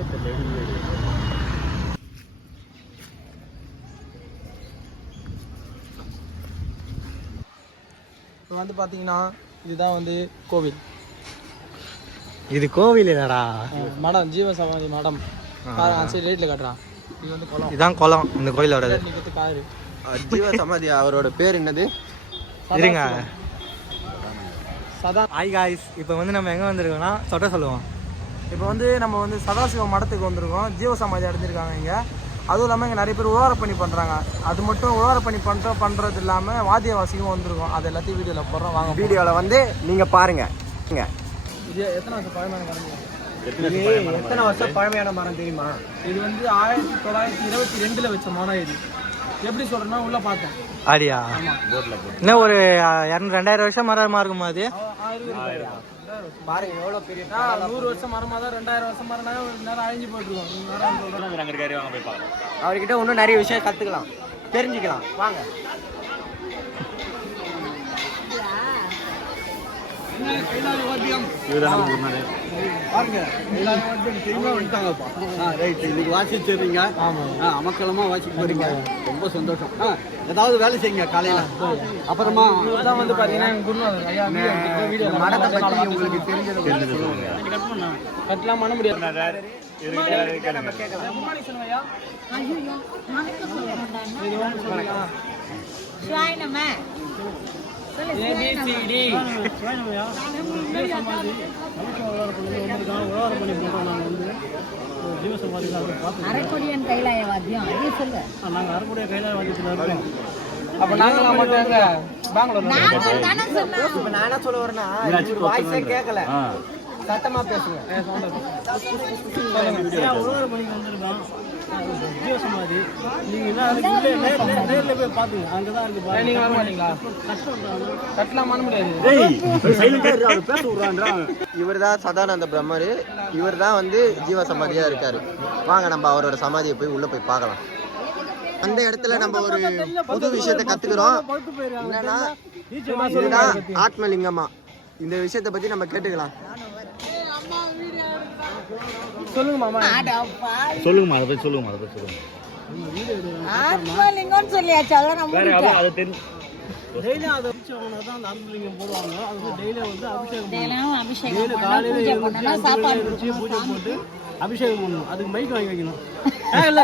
இப்போ வந்து பார்த்தீங்கன்னா இதுதான் வந்து கோவில். இது கோவில் இல்லடா, மடம், ஜீவசமாதி மடம். சரி ரைட்டில் காட்டுறான். இது வந்து குளம். இதான் குளம் இந்த கோயிலோட காரு. ஜீவசமாதி அவரோட பேர் என்னது? இருங்க. சதா. ஹாய் காய்ஸ், இப்போ வந்து நம்ம எங்கே வந்திருக்கோம்னா சொல்லுவோம். இப்போ வந்து நம்ம வந்து சதாசிவ மடத்துக்கு வந்திருக்கோம். ஜீவசமாதி அடைஞ்சிருக்காங்க இங்கே. அதுவும் இல்லாமல் இங்கே நிறைய பேர் உழவர பணி பண்ணுறாங்க. அது மட்டும் உழவர பணி பண்ணுறது இல்லாமல் வாத்தியவாசியும் வந்திருக்கோம். அது எல்லாத்தையும் வீடியோவில் போடுறோம். வாங்க, வீடியோவில் வந்து நீங்கள் பாருங்கள். இது எத்தனை வருஷம் பழமையான மரம்? எத்தனை வருஷம் பழமையான மரம் தெரியுமா? இது வந்து 1922 வச்ச மரம். இது எப்படி சொல்கிறேன்னா உள்ளே பார்த்தேன். அப்படியா? இன்னும் ஒரு 2000 வருஷம் மரமாக இருக்குமா? அது பாருங்க எவ்வளோ பெரிய 100 வருஷம் மரமாக தான். 2000 வருஷம் மரம்னா நேரம் அழிஞ்சு போயிட்டுருக்கோம். அவர்கிட்ட இன்னும் நிறைய விஷயம் கற்றுக்கலாம், தெரிஞ்சுக்கலாம். வாங்க. வாசிச்சிருங்க. அமக்கலமா வாசிக்க போறீங்க, ரொம்ப சந்தோஷம். ஏதாவது வேலை செய்யுங்க காலையில. அப்புறமா வந்து பாத்தீங்கன்னா மடத்தை பத்தி உங்களுக்கு தெரிஞ்சது கட்டலாம் பண்ண முடியாது. அரைக்கொடியன் கைலாய வாத்தியம் அதே சொல்லு. நாங்கள் அரைக்கொடிய கைலாய வாத்தியத்தில் இருக்கோம். அப்போ நாங்களாம் மட்டும் எங்க பெங்களூர். இப்போ நான் என்ன சொல்ல வரேன்னா, வாய்ஸே கேட்கல, சத்தமாக பேசுங்க. உழவர் பணிக்கு வந்திருக்கோம். ஜீவசமாதி நீங்கள் நேரில் போய் பார்த்துங்க. அங்கே தான் இருக்கு. நீங்கள் வர மாட்டீங்களா? கட்டலாம் பண்ண முடியாது. இவர் தான் சதானந்த பிரம்மர். இவர் தான் வந்து ஜீவசமாதியா இருக்காரு. வாங்க நம்ம அவரோட சமாதியை போய் உள்ள போய் பார்க்கலாம். அந்த இடத்துல நம்ம ஒரு புது விஷயத்தை கத்துக்கிறோம். என்னன்னா இதுதான் ஆத்மலிங்கமா. இந்த விஷயத்தை பத்தி நம்ம கேட்டுக்கலாம். சொல்லுங்கம்மா, சொல்லுங்கம்மா, அதை பற்றி சொல்லுங்கம்மா, அதை பற்றி சொல்லுங்க. ஆத்மலிங்கம்னு சொல்லியாச்சு. அதான் நம்ம டெய்லியும் அதை தான் அந்த ஆத்மலிங்கம் போடுவாங்க. அது வந்து டெய்லியும் வந்து அபிஷேகம் காலையில் பூஜை போட்டு அபிஷேகம் பண்ணணும். அதுக்கு மைக் வாங்கி வைக்கணும்.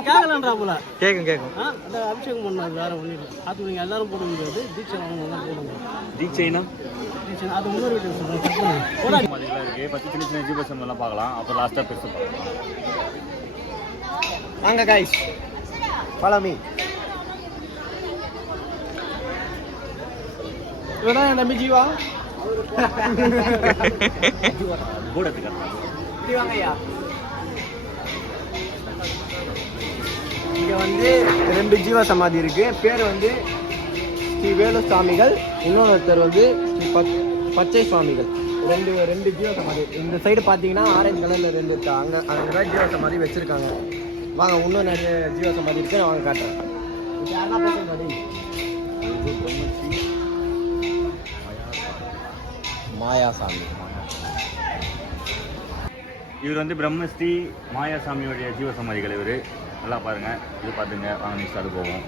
கேட்கலன்றா போல. கேட்கும் அந்த அபிஷேகம் பண்ணணும். அது வேற ஒன்றும் இல்லை. ஆத்மலிங்கம் எல்லாரும் போட முடியாது. தீட்சை வாங்க தான் போடுங்க. தீட்சைனா அது இன்னொரு வீட்டு சொல்றேன். ஃபர்ஸ்ட் சின்ன சின்ன ஜீவசம் எல்லாம் பார்க்கலாம். அப்புறம் லாஸ்ட்டாக பெருசு பார்க்கலாம். வாங்க கைஸ், ஃபாலோ மீ. இவதான் என் தம்பி ஜீவா. கூடத்துக்கு வாங்கய்யா. இங்க வந்து 2 ஜீவ சமாதி இருக்கு. பேர் வந்து ஸ்ரீ வேலு சுவாமிகள், இன்னொருத்தர் வந்து ஸ்ரீ பச்சை சுவாமிகள். ரெண்டு ஜீவ சமாதி. இந்த சைடு பார்த்தீங்கன்னா ஆரஞ்சு கலர்ல 2 இருக்கு. அங்கே ஜீவ சமாதி வச்சிருக்காங்க. வாங்க, இன்னும் நிறைய ஜீவ சமாதி இருக்கு, வாங்க காட்டுறேன். மாயாசாமி. இவர் வந்து பிரம்மஸ்ரீ மாயாசாமியோடைய ஜீவசமாதிகள். இவர் நல்லா பாருங்க, இது பார்த்துங்க. வாங்க நெக்ஸ்ட் அது போவோம்.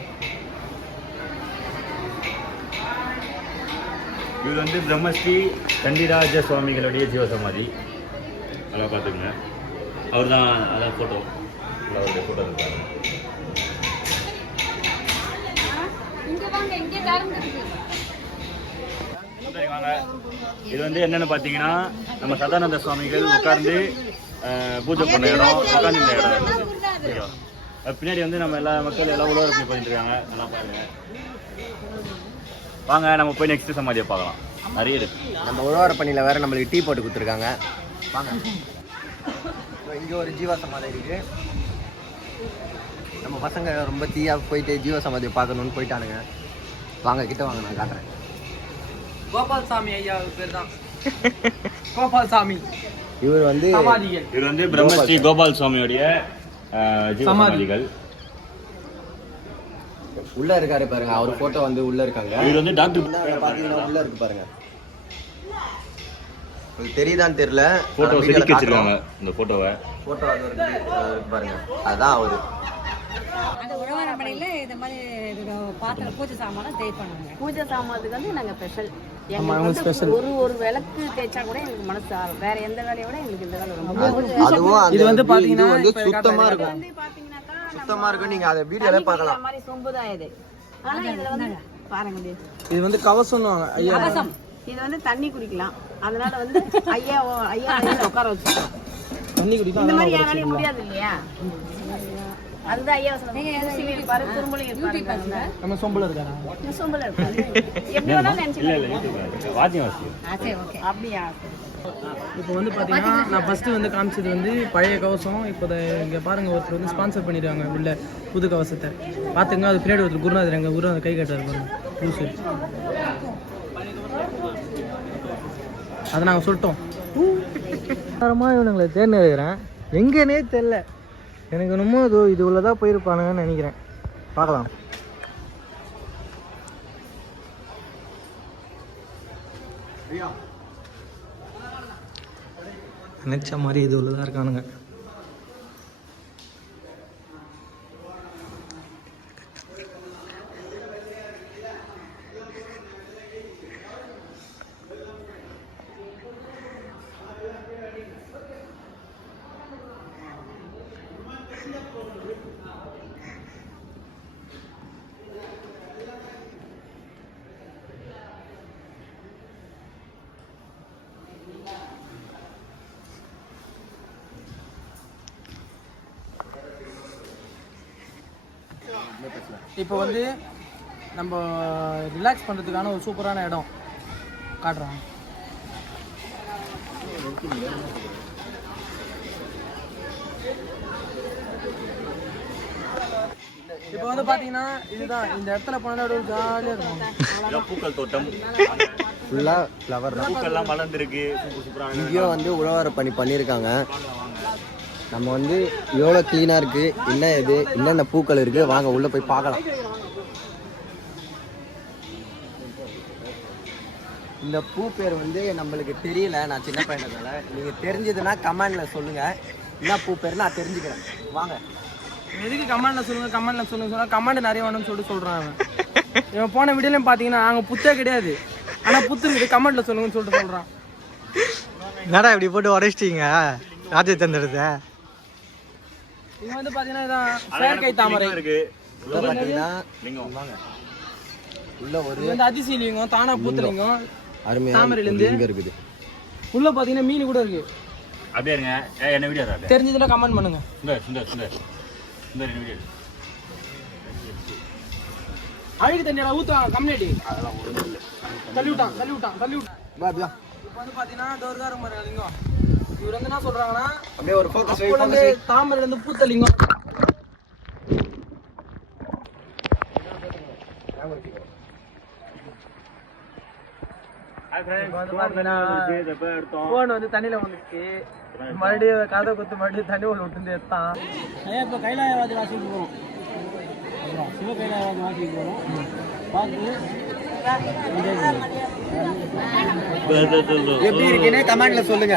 இவர் வந்து பிரம்மஸ்ரீ சண்டிராஜ சுவாமிகளுடைய ஜீவசமாதி. நல்லா பார்த்துக்குங்க. அவர் தான் அதான் ஃபோட்டோ, அவருடைய ஃபோட்டோ இருக்காரு. வாங்க. இது வந்து என்னென்னு பார்த்தீங்கன்னா, நம்ம சதானந்த சுவாமிகள் உட்கார்ந்து பூஜை பண்ண இடம், உட்கார்ந்து இந்த இடம் ஓகேவா. பின்னாடி வந்து நம்ம எல்லா மக்கள் எல்லாம் உழவர் பண்ணி பண்ணிட்டு இருக்காங்க. நல்லா பாருங்க. வாங்க நம்ம போய் நெக்ஸ்ட் சமாதியை பார்க்கலாம். நிறைய இருக்கு. நம்ம உழவர பணியில் வேற நம்மளுக்கு டீ போட்டு கொடுத்துருக்காங்க. வாங்க. இங்கே ஒரு ஜீவ சமாதி இருக்கு. நம்ம பசங்க ரொம்ப தீயா போயிட்டு ஜீவ சமாதியை பார்க்கணும்னு போயிட்டானுங்க. வாங்க கிட்ட வாங்க, நான் காட்டுறேன். கோபால் சாமி ஐயா பேர் தான். கோபால் சாமி. இவர் வந்து பிரம்மஸ்ரீ கோபால் சுவாமியோடைய ஜீவசமாதிகள். உள்ள இருக்காரு பாருங்க, அவர் போட்டோ வந்து உள்ள இருக்காங்க. இவர் வந்து டாக்டர் பாத்தீங்கன்னா உள்ள இருக்கு பாருங்க. உங்களுக்கு தெரியுதான்னு தெரியல. போட்டோ செதுக்கி வச்சிருக்காங்க இந்த போட்டோவை. போட்டோ அது இருக்கு பாருங்க. அதுதான் அவரு. அந்த உழவரமனையில இந்த மாதிரி பாத்திரம் பூஜை சாமான் தேய்ப்பாங்க. பூஜை சாமானுக்கு வந்து நாங்கள் ஸ்பெஷல். ஒரு விளக்கு தேய்ச்சா கூட எங்களுக்கு மனசு ஆறும். வேற எந்த வேலையை விட எங்களுக்கு இந்த வேலை ரொம்ப அதுவும் இது வந்து பாத்தீங்கன்னா சுத்தமா இருக்கும். வந்து பாத்தீங்கன்னாக்கா சுத்தமா இருக்கும். நீங்க அதை வீடியோல பார்க்கலாம். மாதிரி சொம்பு தான் இது. ஆனா இதுல வந்து பாருங்க இது வந்து கவசம்னுவாங்க. கவசம். இது வந்து தண்ணி குடிக்கலாம். அதனால வந்து ஐயா உட்கார வச்சுக்கலாம். தண்ணி குடிக்கலாம். இந்த மாதிரி யாராலையும் முடியாது இல்லையா? அதுதான் ஐயா இருப்பாரு, குறும்புலையும் இருப்பாரு. நம்ம சொம்புல இருக்காரா? சொம்புல இருப்பாரு. எப்படி வேணாலும் நினைச்சுக்கலாம். அப்படியா? இப்போ வந்து பார்த்தீங்கன்னா நான் ஃபஸ்ட்டு வந்து காமிச்சது வந்து பழைய கவசம். இப்போ இங்கே பாருங்கள், ஒருத்தர் வந்து ஸ்பான்சர் பண்ணிடுவாங்க உள்ள புது கவசத்தை. பார்த்துங்க, அது பின்னாடி ஒருத்தர் குருநாதர் எங்கள் குருநாதர் கை கட்டுறாரு பாருங்க, லூசு. அதை நாங்கள் சொல்லிட்டோம். தரமாக இவனுங்களை தேர்ந்து இருக்கிறேன், எங்கேனே தெரில எனக்கு. என்னமோ இது உள்ளதான் போயிருப்பானுங்கன்னு நினைக்கிறேன். பார்க்கலாம். நினச்ச மாதிரி இது உள்ளதாக இருக்கானுங்க. இப்போ வந்து நம்ம ரிலாக்ஸ் பண்ணுறதுக்கான ஒரு சூப்பரான இடம் காட்டுறோம். இப்போ வந்து பார்த்தீங்கன்னா இதுதான், இந்த இடத்துல போனால் ஜாலியாக இருக்கும். பூக்கள் தோட்டம் ஃபுல்லாக ஃப்ளவர் தான். பூக்கள்லாம் மலர்ந்துருக்கு. இங்கேயும் வந்து உழவார பணி பண்ணியிருக்காங்க. நம்ம வந்து எவ்வளோ க்ளீனாக இருக்குது, என்ன இது என்னென்ன பூக்கள் இருக்குது, வாங்க உள்ளே போய் பார்க்கலாம். இந்த பூ பேர் வந்து நம்மளுக்கு தெரியல, நான் சின்ன பையனதால. நீங்கள் தெரிஞ்சதுன்னா கமெண்டில் சொல்லுங்கள், என்ன பூ பேர் நான் தெரிஞ்சுக்கிறேன். வாங்க. எதுக்கு கமெண்டில் சொல்லுங்கள் சொன்னால் கமெண்ட் நிறைய வேணும்னு சொல்கிறான் அவன். இவன் போன வீடியோலையும் பார்த்தீங்கன்னா நாங்கள் புத்தே கிடையாது, ஆனால் புத்து இருக்குது, கமெண்டில் சொல்லுங்கன்னு சொல்லிட்டு சொல்கிறான். என்னடா இப்படி போட்டு உடைச்சிட்டீங்க ராஜச்சந்திரத்தை? இது வந்து பார்த்தீங்கன்னா இதான் செயற்கை தாமரை இருக்கு. உள்ள ஒரு வந்து அதிசயலிங்கம், தானா பூத்தலிங்கம், அருமையான தாமரையிலேருந்து இருக்குது. உள்ள பார்த்தீங்கன்னா மீன் கூட இருக்கு. அப்படியே இருங்க, என்ன வீடியோ தெரிஞ்சதுன்னா கமெண்ட் பண்ணுங்க. அழுகு தண்ணியோட ஊற்றுவாங்க கம்யூனிட்டி. தள்ளி விட்டான். இப்போ வந்து பார்த்தீங்கன்னா தோர்காரம் லிங்கம். இவர் வந்து என்ன சொல்றாங்கன்னா, அப்படியே ஒரு ஃபோக்கஸ் தாமரையில இருந்து பூத்தலிங்கம். போன் வந்து தண்ணியில வந்துச்சு, மறுபடியும் கதை குத்து மறுபடியும் தண்ணி உள்ள விட்டு எடுத்தான். இப்போ கைலாயவாதி வாசிக்கு போகிறோம், சிவ கைலாயவாதி வாசிக்கு போகிறோம். பார்த்து எப்படி இருக்குன்னு கமெண்ட்ல சொல்லுங்க.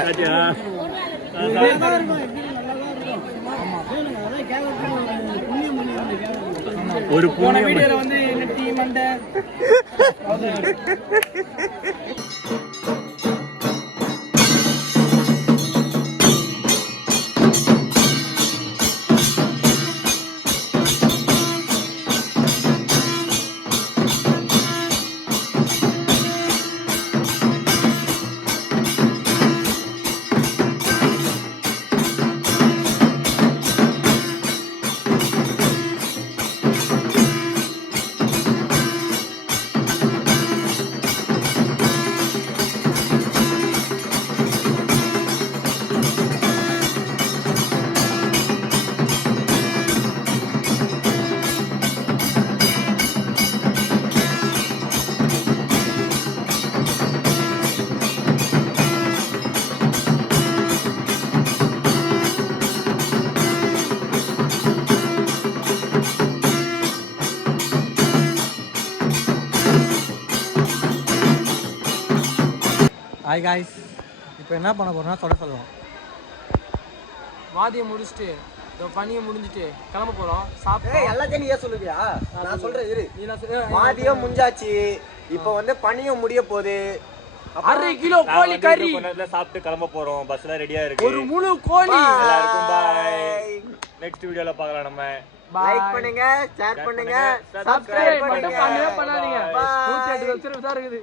ஒரு போன வீடியோல வந்து நெட்டி மண்டை ஹாய் காய்ஸ், இப்போ இப்போ என்ன பண்ண போறோம்னா சொல்ல சொல்லுவோம். வாதியை முடிச்சுட்டு பனியை முடிஞ்சிட்டு கிளம்ப போறோம். சாப்பிட்டு எல்லாத்தையும் நீயே சொல்லுவியா? நான் சொல்றேன் இரு. வாதியும் முடிஞ்சாச்சு, இப்போ வந்து பனியும் முடிய போகுது. 1/2 கிலோ கோழி கறி சாப்பிட்டு கிளம்ப போறோம். பஸ்ல ரெடியா இருக்கு. ஒரு முழு கோழி. எல்லாருக்கும் பாய். நெக்ஸ்ட் வீடியோல பார்க்கலாம். நம்ம லைக் பண்ணுங்க, ஷேர் பண்ணுங்க, சப்ஸ்கிரைப் பண்ணாதீங்க. 108 சப்ஸ்கிரைப் தான் இருக்குது.